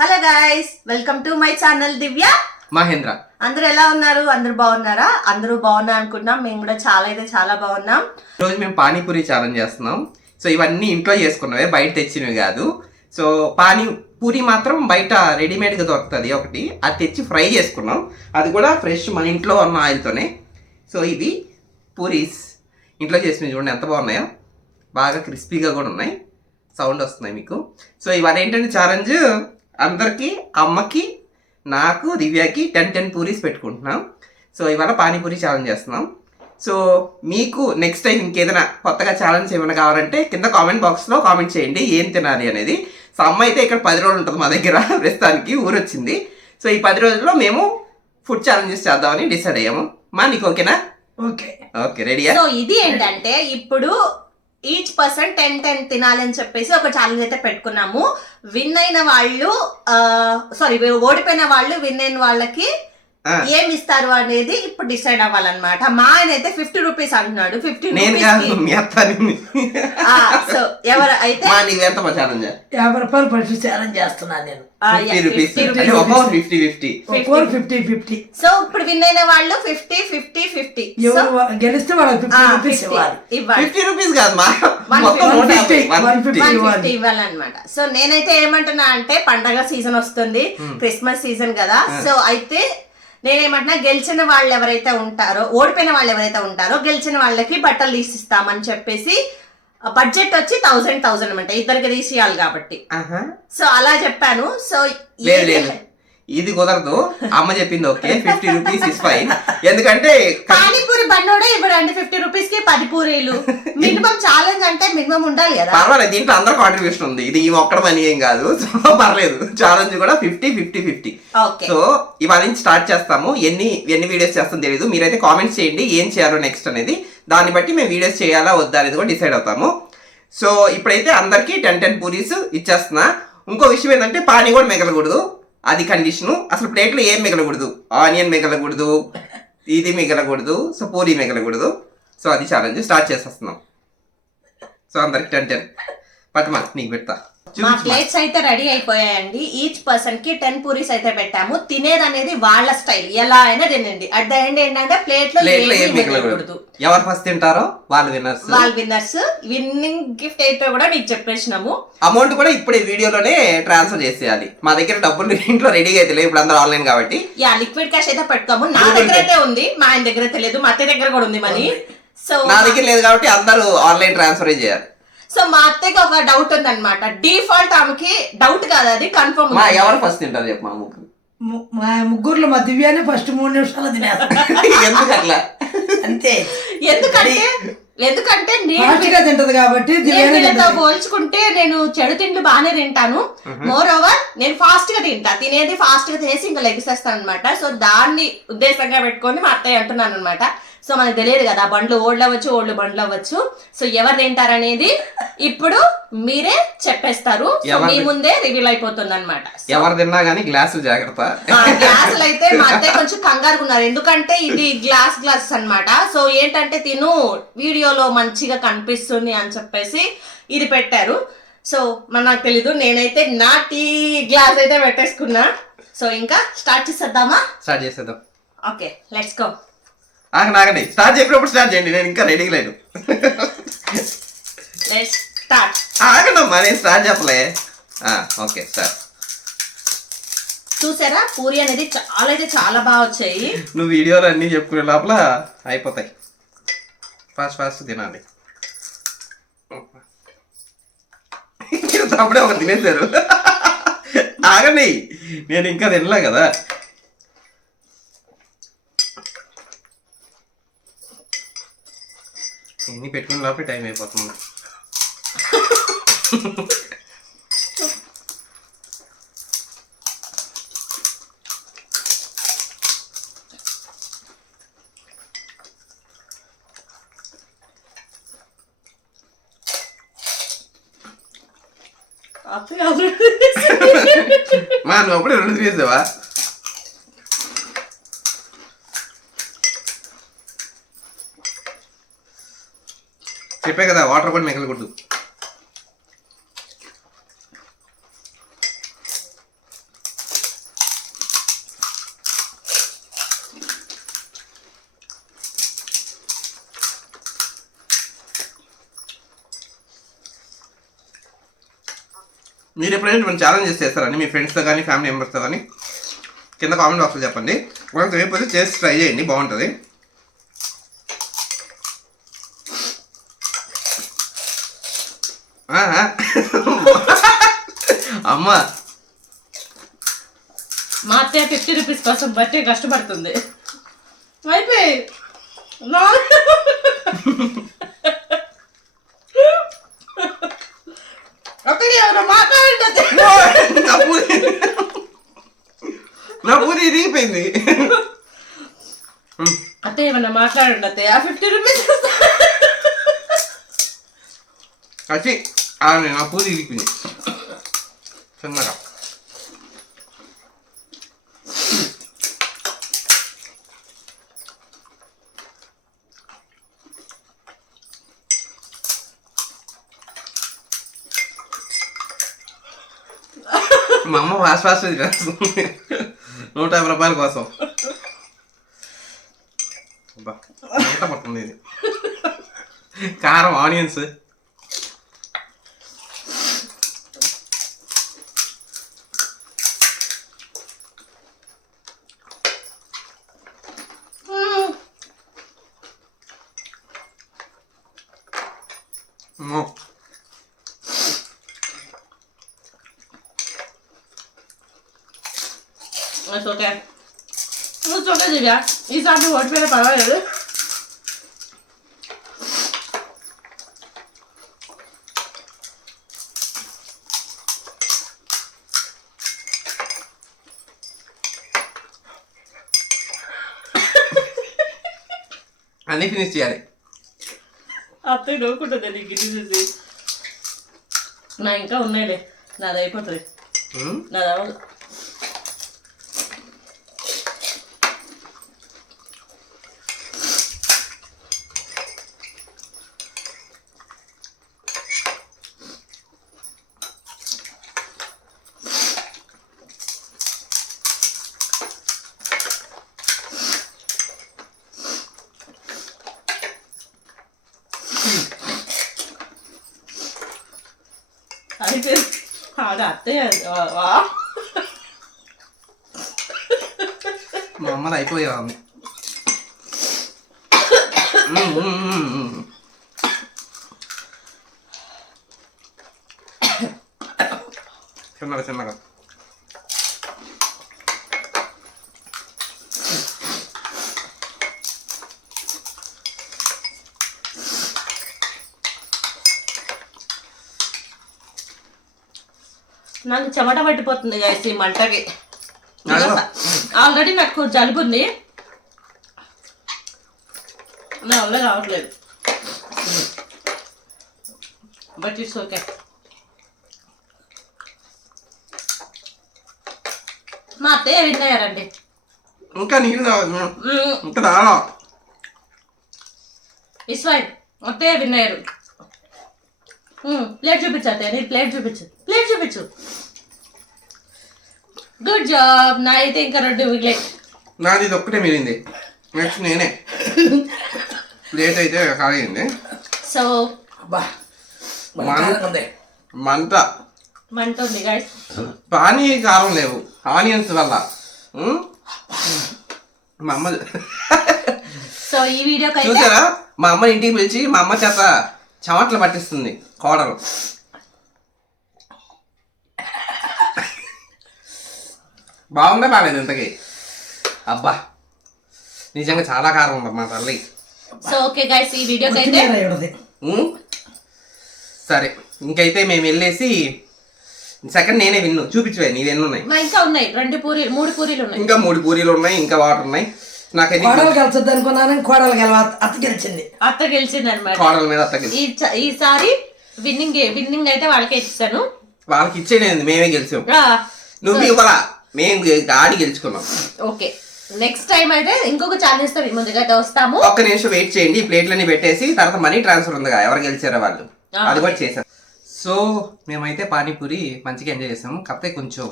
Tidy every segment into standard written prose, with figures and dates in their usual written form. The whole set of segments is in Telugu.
Hello guys, welcome to my channel Divya Mahendra. అందరూ ఎలా ఉన్నారు? అందరూ బాగున్నారా? అందరూ బాగున్నారు అనుకుంటున్నాం. మేము కూడా చాలా బాగున్నాం. రోజు మేము పానీపూరి ఛాలెంజ్ చేస్తున్నాం. సో ఇవన్నీ ఇంట్లో చేసుకున్నవే, బయట తెచ్చినవి కాదు. సో పానీపూరి మాత్రం బయట రెడీమేడ్గా దొరుకుతుంది ఒకటి, అది తెచ్చి ఫ్రై చేసుకున్నాం. అది కూడా ఫ్రెష్ మన ఇంట్లో ఉన్న ఆయిల్తోనే. సో ఇవి పూరీస్ ఇంట్లో చేసినవి, చూడండి ఎంత బాగున్నాయో, బాగా క్రిస్పీగా కూడా ఉన్నాయి, సౌండ్ వస్తున్నాయి మీకు. సో ఇవాళ ఏంటంటే ఛాలెంజ్, అందరికీ, అమ్మకి, నాకు, దివ్యాకి 10 పూరీస్ పెట్టుకుంటున్నాం. సో ఇవాళ పానీపూరి ఛాలెంజ్ చేస్తున్నాం. సో మీకు నెక్స్ట్ టైం ఇంకేదైనా కొత్తగా ఛాలెంజ్ ఏమైనా కావాలంటే కింద కామెంట్ బాక్స్లో కామెంట్ చేయండి ఏం తినాలి అనేది. సో అమ్మ అయితే ఇక్కడ 10 రోజులు ఉంటుంది మా దగ్గర, ప్రస్తుతానికి ఊరు వచ్చింది. సో ఈ 10 రోజుల్లో మేము ఫుడ్ ఛాలెంజెస్ చేద్దామని డిసైడ్ అయ్యాము. మా నీకు ఓకేనా? ఓకే రెడీయా? సో ఇది ఏంటంటే ఇప్పుడు ఈచ్ పర్సన్ 10 తినాలని చెప్పేసి ఒక ఛాలెంజ్ అయితే పెట్టుకున్నాము. విన్ అయిన వాళ్ళు ఓడిపోయిన వాళ్ళు విన్ అయిన వాళ్ళకి ఏమి ఇస్తారు అనేది ఇప్పుడు డిసైడ్ అవ్వాలన్నమాట. మా ఆయన అయితే 50 రూపీస్ అంటున్నాడు. 50 సో ఎవరు అయితే 50 రూపాయలు పట్టి ఛాలెంజ్ చేస్తున్నాను నేను. 50. సో ఇప్పుడు విన్ అయిన వాళ్ళు 50 గెలిస్తే వాళ్ళకి 50 రూపీస్ ఇవ్వాలి. 50 రూపీస్ కాదు మా 150 ఇవ్వాలన్నమాట. సో నేనైతే ఏమంటున్నా అంటే పండగ సీజన్ వస్తుంది, క్రిస్మస్ సీజన్ కదా. సో అయితే నేనేమంటున్నా, గెలిచిన వాళ్ళు ఎవరైతే ఉంటారో, ఓడిపోయిన వాళ్ళు ఎవరైతే ఉంటారో, గెలిచిన వాళ్ళకి బట్టలు తీసిస్తామని చెప్పేసి బడ్జెట్ వచ్చి 1000 అనమాట, ఇద్దరికి తీసియాలి కాబట్టి. సో అలా చెప్పాను. సో ఇది కుదరదు, అమ్మ చెప్పింది ఓకే, 50 రూపీస్ ఇస్ ఫైన్. ఎందుకంటే పానీపూరి బండోడే ఇవ్వడండి 50 రూపీస్ కి 10 పూరీలు. మినిమం ఛాలెంజ్ అంటే మినిమం ఉండాలి కదా. పర్వాలేదు, దీంట్లో అందరూ కాంట్రిబ్యూషన్ ఉంది, ఇది ఒక్కడ మనీ ఏం కాదు. సో పర్లేదు, ఛాలెంజ్ కూడా 50. సో ఇవాళ నుంచి స్టార్ట్ చేస్తాము. ఎన్ని వీడియోస్ చేస్తాం తెలియదు, మీరైతే కామెంట్స్ చేయండి ఏం చేయాలో నెక్స్ట్ అనేది. దాన్ని బట్టి మేము వీడియోస్ చేయాలా వద్దా అనేది కూడా డిసైడ్ అవుతాము. సో ఇప్పుడైతే అందరికి 10 పూరీస్ ఇచ్చేస్తున్నా. ఇంకో విషయం ఏంటంటే పానీ కూడా మిగలకూడదు, అది కండిషను. అసలు ప్లేట్లో ఏం మిగలకూడదు, ఆనియన్ మిగలకూడదు, ఇది మిగలకూడదు, సో పూరి మిగలకూడదు. సో అది ఛాలెంజ్ స్టార్ట్ చేసేస్తున్నాం. సో అందరికి 10 పట్టమా, నీకు పెడతా. మా ప్లేట్స్ అయితే రెడీ అయిపోయాయండి. ఈచ్ పర్సన్ కి 10 పూరీస్ అయితే పెట్టాము. తినేది అనేది వాళ్ళ స్టైల్, ఎలా అయినా తినండి. అట్ ద ఎండ్ ఏంటంటే ప్లేట్ లో ఏం మిగలకూడదు. ఎవరు ఫస్ట్ తింటారో వాళ్ళు విన్నర్స్. విన్నింగ్ గిఫ్ట్ అయితే కూడా మీకు చెప్పేసినాము. అమౌంట్ కూడా ఇప్పుడు ఈ వీడియోలోనే ట్రాన్స్ఫర్ చేసేయాలి. మా దగ్గర డబ్బులు ఇంట్లో రెడీగా అయితే లేవు, ఇప్పుడు అందరూ ఆన్లైన్ కాబట్టి. లిక్విడ్ క్యాష్ అయితే పెట్టుకోము. నా దగ్గర అయితే ఉంది, మా ఆయన దగ్గర అయితే లేదు, మా అత్తయ్య దగ్గర కూడా ఉంది మనీ. సో నా దగ్గర లేదు కాబట్టి అందరూ ఆన్లైన్ ట్రాన్స్ఫర్ చేయాలి. సో మా అత్తయ్యకి ఒక డౌట్ ఉంది అనమాట. డిఫాల్ట్ ఆమెకి డౌట్ కాదు, అది కన్ఫర్మ్. ఎవరు ఫస్ట్ తింటారు చెప్పు? మా ముగ్గురులో మా దివ్యాన్ని ఫస్ట్ 3 నిమిషాలు తినేస్తాను. ఎందుకు అట్లా? అంతే. ఎందుకంటే తింటది కాబట్టి పోల్చుకుంటే నేను చెడు తిండ్లు బాగానే తింటాను. మోర్ ఓవర్ నేను ఫాస్ట్ గా తింటా, తినేది ఫాస్ట్ గా తినేసి ఇంకా లెగిసేస్తాను అనమాట. సో దాన్ని ఉద్దేశంగా పెట్టుకొని మా అత్తయ్య అంటున్నాను అనమాట. సో మనకు తెలియదు కదా, బండ్లు ఓళ్ళు అవ్వచ్చు, ఓళ్ళు బండ్లు అవ్వచ్చు. సో ఎవరు తింటారనేది ఇప్పుడు మీరే చెప్పేస్తారు. మీ ముందే రివీల్ అయిపోతుంది అనమాట. ఎవరు తిన్నా గానీ గ్లాసులు జాగ్రత్త. గ్లాసులు అయితే మా అత్తయ్య కొంచెం కంగారు ఉన్నారు, ఎందుకంటే ఇది గ్లాస్ అన్నమాట. సో ఏంటంటే తిను వీడియోలో మంచిగా కనిపిస్తుంది అని చెప్పేసి ఇది పెట్టారు. సో నాకు తెలీదు, నేనైతే నా టీ గ్లాస్ అయితే పెట్టేసుకున్నా. సో ఇంకా స్టార్ట్ చేసేద్దాం. Okay, let's go. ఆగండి, స్టార్ట్ చెప్పినప్పుడు స్టార్ట్ చేయండి, నేను ఇంకా రెడీ లేదు. ఆగండమ్మా, నేను స్టార్ట్ చెప్పలే. Okay start. చూసారా, పూరి అనేది చాలా బాగా వచ్చాయి. నువ్వు వీడియోలో అన్ని చెప్పుకునే లోపల అయిపోతాయి. ఫాస్ట్ తినాలి. అప్పుడే ఒక తినేశారు. ఆగండి, నేను ఇంకా తినలే కదా. ఎన్ని పెట్టుకునే లోపల టైం అయిపోతుంది. మా నువ్వు అప్పుడే 2 తీసావా? చెప్పే కదా, వాటర్ కూడా మిగలకూడదు. మీరు ఎప్పుడైనా ఇటువంటి ఛాలెంజెస్ చేస్తారని మీ ఫ్రెండ్స్తో కానీ ఫ్యామిలీ మెంబర్స్తో కానీ కింద కామెంట్ బాక్స్లో చెప్పండి. ఒకవేళ తెలియకపోతే చేసి ట్రై చేయండి, బాగుంటుంది. అమ్మా మా అత్తయ్య 50 రూపీస్ కోసం బట్టే కష్టపడుతుంది. అయిపోయి మాట్లాడండి. నా పూరి ఇరిగిపోయింది. అత్తయ్య ఏమన్నా మాట్లాడండి అత్తయ్య. 50 రూపీస్ వచ్చి నా పూరి ఇరిగిపోయింది చిన్నగా. మా అమ్మ ఫాస్ట్ తినేస్తుంది 150 రూపాయల కోసం. ఎంత పడుతుంది ఇది కారం, ఆనియన్స్. ఓకే నువ్వు చూడే దివ్యా, ఈసారి ఓడిపోయిన పర్వాలేదు. అన్నీ ఫినిష్ చేయాలి. అత్తయ్య నవ్వుకుంటుంది నీకు ఇది చూసి. నా ఇంకా ఉన్నాయిలే, నాది అయిపోతుంది. నాది అవ్వదు. అయితే అది అత్తయ్య మా అమ్మది అయిపోయా ఉంది. చిన్నగా చిన్నగా నాకు చెమట పట్టిపోతుంది గాయస్ ఈ మంటకి. ఆల్రెడీ నాకు జలుబు ఉంది, నా వల్ల రావట్లేదు. But it's okay. మా అత్తయ్య విన్నాయారండి. ఇంకా నీళ్ళు కావాలి, ఇంకా రావా. It's fine. అత్తయ్య విన్నాయారు. ప్లేట్ చూపించు అత్తయ్య, నేను ప్లేట్ చూపించు. Good job. నా అయితే ఇంకా 2 మిగిలే. నాది ఇది ఒక్కటే మిగిలింది, నెక్స్ట్ నేనే. ప్లేట్ అయితే ఖాళీ. సో మంట ఉంది గైస్. పానీ కారం లేవు ఆనియన్స్ వల్ల. మా అమ్మ సో ఈ వీడియో చూసారా, మా అమ్మని ఇంటికి పిలిచి మా అమ్మ చేత చెమట్లు పట్టిస్తుంది కోడలు. బాగుందా బాగాలేదు ఇంతకి? అబ్బా నిజంగా చాలా కారం ఉంది మా తల్లి. సో ఓకే గైస్ ఈ వీడియోకి అయితే సరే, ఇంకైతే మేము వెళ్ళేసి సెకండ్ నేనే విన్ను. చూపించవే నీవి ఎన్ని ఉన్నాయి? ఇంకా ఉన్నాయి 3 పూరీలు ఉన్నాయి. ఇంకా 3 పూరీలు ఉన్నాయి, ఇంకా వాటర్ ఉన్నాయి. నాకైతే కోడలు గెలిచొద్దు అనుకున్నాను, కోడలు అత్త గెలిచింది. అత్త గెలిచింది అనమాట. కోడల మీద అత్త గెలిచింది. ఈసారి విన్నింగ్ అయితే వాళ్ళకే ఇస్తాను. వాళ్ళకి ఇచ్చేది మేమే గెలిచాం, నువ్వు ఇవ్వరా, మేము ఆడి గెలుచుకున్నాం. ఓకే నెక్స్ట్ టైం అయితే ఇంకొక ఛాలెంజ్ తో ముందుగా వస్తాము. ఒక్క నిమిషం వెయిట్ చేయండి. ఈ ప్లేట్లన్నీ పెట్టేసి తర్వాత మనీ ట్రాన్స్ఫర్ ఉందిగా, ఎవరు గెలిచారో వాళ్ళు, అది కూడా చేశారు. సో మేమైతే పానీపూరి మంచిగా ఎంజాయ్ చేసాము. కాకపోతే కొంచెం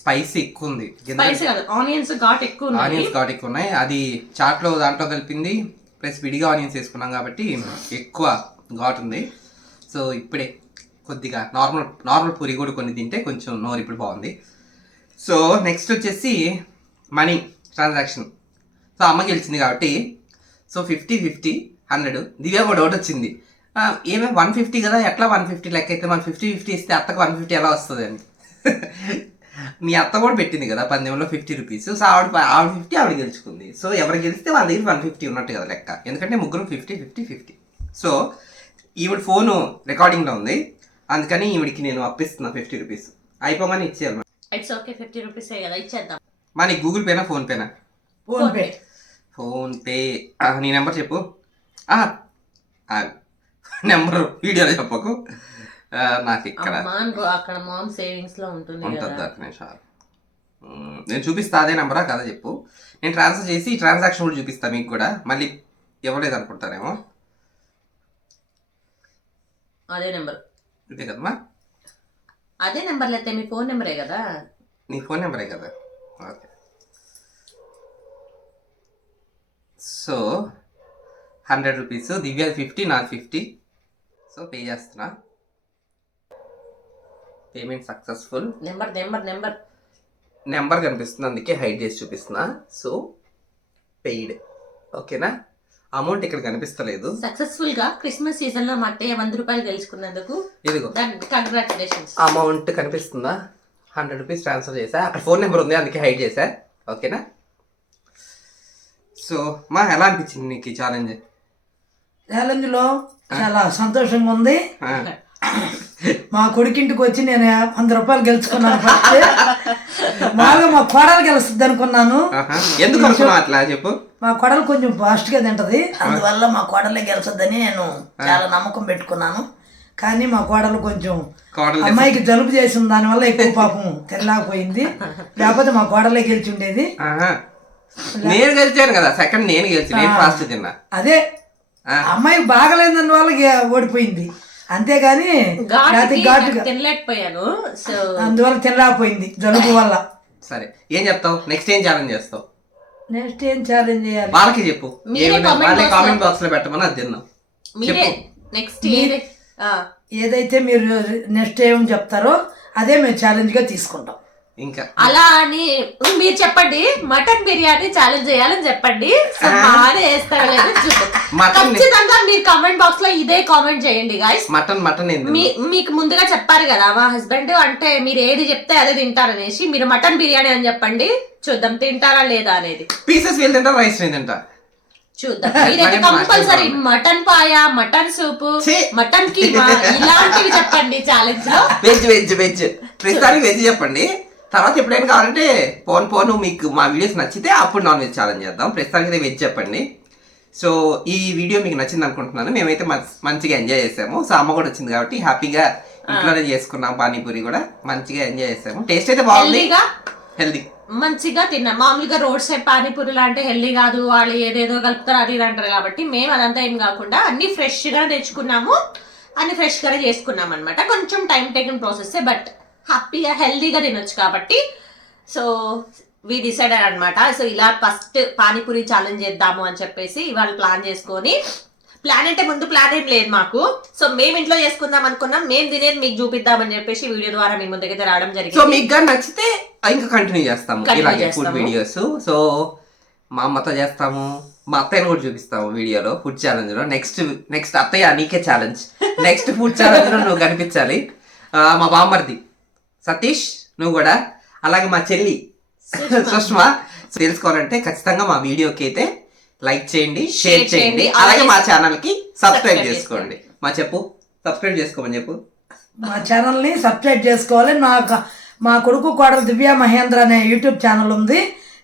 స్పైసీ ఎక్కువ ఉంది. ఆనియన్స్ ఘాట్ ఎక్కువ ఉన్నాయి. అది చాట్లో దాంట్లో కలిపింది, ప్లస్ విడిగా ఆనియన్స్ వేసుకున్నాం కాబట్టి ఎక్కువ ఘాట్ ఉంది. సో ఇప్పుడే కొద్దిగా నార్మల్ పూరి కూడా కొన్ని తింటే కొంచెం నోరు ఇప్పుడు బాగుంది. సో నెక్స్ట్ వచ్చేసి మనీ ట్రాన్సాక్షన్. సో అమ్మ గెలిచింది కాబట్టి సో 50-50 100. దివ్య కూడా డౌట్ వచ్చింది, ఏమే 150 కదా, ఎట్లా 150 లెక్క అయితే మనం 50-50 ఇస్తే అత్తకు 150 ఎలా వస్తుంది అని. మీ అత్త కూడా పెట్టింది కదా పందెంలో 50 రూపీస్. సో ఆవిడ 50 ఆవిడ గెలుచుకుంది. సో ఎవరు గెలిస్తే వాళ్ళ దగ్గర 150 ఉన్నట్టు కదా లెక్క, ఎందుకంటే ముగ్గురు 50-50. సో ఈవిడ ఫోను రికార్డింగ్లో ఉంది, అందుకని ఈవిడికి నేను అప్పిస్తున్నా 50 రూపీస్. అయిపోగానే ఇచ్చేయాలి. ఇట్స్ ఓకే, 50 రూపీస్ కదా, ఇచ్చేద్దాం. మా నీ గూగుల్ పేనా ఫోన్ పేనా? PhonePe. నీ నెంబర్ చెప్పు. నెంబర్ వీడియోలో చెప్పకు, నాకు ఇక్కడ అక్కడ మామ్ సేవింగ్స్ లో ఉంటుంది. నేను చూపిస్తా, అదే నెంబరా కదా చెప్పు. నేను ట్రాన్స్ఫర్ చేసి ట్రాన్సాక్షన్ కూడా చూపిస్తా మీకు కూడా, మళ్ళీ ఇవ్వలేదు అనుకుంటారేమో. అదే నెంబర్ ఇదే కదమ్మా? అదే నెంబర్ లేతే మీ ఫోన్ నెంబరే కదా. నీ ఫోన్ నెంబరే కదా. ఓకే. సో 100 రూపీస్, దివ్య 50, నాకు 50. సో పే చేస్తున్నా. Payment successful. నెంబర్ కనిపిస్తుంది, అందుకే హైడ్ చేసి చూపిస్తున్నా. So paid. ఓకేనా? అమౌంట్ ఇక్కడ కనిపిస్తలేదు. సక్సెస్ఫుల్ గా క్రిస్మస్ సీజన్ లో మా అత్తయ్య 100 రూపాయలు గెలుచుకున్నందుకు ఇదిగో కంగ్రాచులేషన్స్. అమౌంట్ కనిపిస్తుందా? 100 రూపీస్ ట్రాన్స్ఫర్ చేసా. అక్కడ ఫోన్ నెంబర్ ఉంది, అందుకే హైడ్ చేసా. ఓకేనా? సో మా ఎలా అనిపించింది నీకు ఈ ఛాలెంజ్? ఛాలెంజ్లో చాలా సంతోషంగా ఉంది. మా కొడుకింటికి వచ్చి నేను 100 రూపాయలు గెలుచుకున్నాను. ఫస్ట్ మామూలుగా మా కోడలు గెలుస్తుంది అనుకున్నాను. ఎందుకు అనుకున్నావు అట్లా చెప్పు? మా కోడలు కొంచెం ఫాస్ట్ గా తింటది, అందువల్ల మా కోడలే గెలుస్తుందని నేను చాలా నమ్మకం పెట్టుకున్నాను. కానీ మా కోడలు కొంచెం అమ్మాయికి జలుబు చేసింది, దానివల్ల ఎక్కువ పాపం తినలేకపోయింది. లేకపోతే మా కోడలే గెలిచి ఉండేది. నేను గెలిచాను కదా, సెకండ్ నేను గెలిచి, నేను ఫాస్ట్ తిన్నా. అదే అమ్మాయి బాగలేదని వాళ్ళకి ఓడిపోయింది, అంతేగాని తినలేకపోయాను. అందువల్ల తినలేకపోయింది జలుబు వల్ల. సరే ఏం చెప్తావు? నెక్స్ట్ ఏం ఛాలెంజ్ చేస్తావు? నెక్స్ట్ ఏం ఛాలెంజ్ చేయాలి వాళ్ళకి చెప్పు, వాళ్ళే కామెంట్ బాక్స్ లో పెట్టమని అది తిన్నాం. నెక్స్ట్ ఏదైతే మీరు నెక్స్ట్ ఏం చెప్తారో అదే మేము ఛాలెంజ్ గా తీసుకుంటాం. ఇంకా అలా అని మీరు చెప్పండి, మటన్ బిర్యానీ ఛాలెంజ్ చేయాలని చెప్పండి. బాగానే వేస్తారో లేదో చూద్దాం. ఖచ్చితంగా మీరు కామెంట్ బాక్స్ లో ఇదే కామెంట్ చేయండి గాయ్స్. మటన్ మీకు ముందుగా చెప్పారు కదా మా హస్బెండ్, అంటే మీరు ఏది చెప్తే అదే తింటారనేసి, మీరు మటన్ బిర్యానీ అని చెప్పండి, చూద్దాం తింటారా లేదా అనేది. పీసెస్ వీళ్ళు తింటారు, రైస్ నేను తింటా, చూద్దాం. మీరైతే కంపల్సరీ మటన్ పాయ, మటన్ సూప్, మటన్ కీమా ఇలాంటివి చెప్పండి ఛాలెంజ్ లో. వెజ్ ప్రస్తుతానికి వెజ్ చెప్పండి. తర్వాత ఎప్పుడైనా కావాలంటే పోను మీకు మా వీడియోస్ నచ్చితే అప్పుడు నాన్ వెజ్ ఛాలెంజ్ చేద్దాం. ప్రస్తుతానికి వెజ్ చెప్పండి. సో ఈ వీడియో మీకు నచ్చింది అనుకుంటున్నాను. మేమైతే మంచిగా ఎంజాయ్ చేసాము. సో అమ్మ కూడా వచ్చింది కాబట్టి హ్యాపీగా ఇంట్లోనే చేసుకున్నాం. పానీపూరి కూడా మంచిగా ఎంజాయ్ చేసాము. టేస్ట్ అయితే బాగుంది, హెల్దీ మంచిగా తిన్నాం. మామూలుగా రోడ్ సైడ్ పానీపూరి అంటే హెల్దీ కాదు, వాళ్ళు ఏదేదో కలుపుతారు అది ఇది అంటారు కాబట్టి మేము అదంతా ఏం కాకుండా అన్ని ఫ్రెష్ గా తెచ్చుకున్నాము, అన్ని ఫ్రెష్ గానే చేసుకున్నాం అనమాట. కొంచెం టైం టేకింగ్ ప్రాసెస్, బట్ హ్యాపీగా హెల్దీగా తినొచ్చు కాబట్టి. సో వి డిసైడెడ్ అనమాట. సో ఇలా ఫస్ట్ పానీపూరి ఛాలెంజ్ చేద్దాము అని చెప్పేసి ఇవాళ ప్లాన్ చేసుకొని, ప్లాన్ అంటే ముందు ప్లాన్ ఏం లేదు మాకు. సో మేము ఇంట్లో చేసుకుందాం అనుకున్నాం, మేము తినేది మీకు చూపిద్దామని చెప్పేసి వీడియో ద్వారా మీ ముందుకైతే రావడం జరిగింది. సో మీకు నచ్చితే ఇంకా కంటిన్యూ చేస్తాము ఇలాగే ఫుడ్ వీడియోస్. సో మా అమ్మతో చేస్తాము, మా అత్తయ్యని కూడా చూపిస్తాము వీడియోలో ఫుడ్ ఛాలెంజ్ లో. నెక్స్ట్ అత్తయ్య నీకే ఛాలెంజ్, నెక్స్ట్ ఫుడ్ ఛాలెంజ్ లో నువ్వు కనిపించాలి. మా బామ్మర్ది సతీష్ నువ్వు కూడా, అలాగే మా చెల్లి సుష్మా. తెలుసుకోవాలంటే ఖచ్చితంగా మా వీడియోకి అయితే లైక్ చేయండి, షేర్ చేయండి, అలాగే మా ఛానల్ కి సబ్స్క్రైబ్ చేసుకోండి. సబ్స్క్రైబ్ చేసుకోమని చెప్పు. మా ఛానల్ ని సబ్స్క్రైబ్ చేసుకోవాలి. మా కొడుకు కోడలు దివ్య మహేంద్ర అనే యూట్యూబ్ ఛానల్ ఉంది.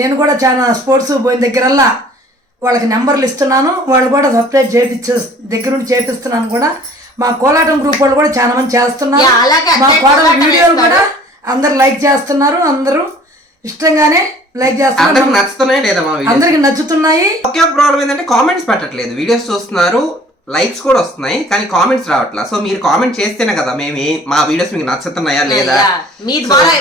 నేను కూడా చాలా స్పోర్ట్స్ పోయిన దగ్గరల్లా వాళ్ళకి నెంబర్లు ఇస్తున్నాను, వాళ్ళు కూడా సబ్స్క్రైబ్ దగ్గర నుండి చేపిస్తున్నాను కూడా. మా కోలాటం గ్రూప్ వాళ్ళు కూడా చాలా మంది చేస్తున్నారు. మా కోడల వీడియోలు కూడా అందరు లైక్ చేస్తున్నారు, అందరూ ఇష్టంగానే లైక్ చేస్తున్నారు. అందరికి నచ్చుతున్నాయి. ఒకే ప్రాబ్లం ఏంటంటే కామెంట్స్ పెట్టట్లేదు. వీడియోస్ చూస్తున్నారు, లైక్స్ కూడా వస్తున్నాయి, కానీ కామెంట్స్ రావట్లా. సో మీరు కామెంట్ చేస్తేనే కదా మేము మా వీడియోస్ మీకు నచ్చుతున్నాయా లేదా, మీ ద్వారా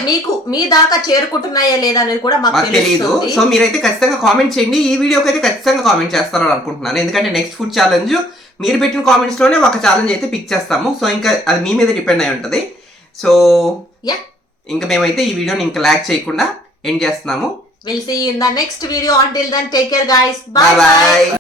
మీ దాకా చేరుకుంటున్నాయా లేదా అనేది కూడా మాకు తెలియదు. సో మీరైతే ఖచ్చితంగా కామెంట్ చేయండి. ఈ వీడియోకి అయితే ఖచ్చితంగా కామెంట్ చేస్తారని అనుకుంటున్నాను, ఎందుకంటే నెక్స్ట్ ఫుడ్ ఛాలెంజ్ మీరు పెట్టిన కామెంట్స్ లోనే ఒక ఛాలెంజ్ అయితే పిక్ చేస్తాము. సో ఇంకా అది మీ మీద డిపెండ్ అయి ఉంటది. సో ఇంకా మేమైతే ఈ వీడియోని ఇంకా లాగ్ చేయకుండా ఎండ్ చేస్తున్నాము. We'll see you in the next video. Until then, take care, guys. Bye bye.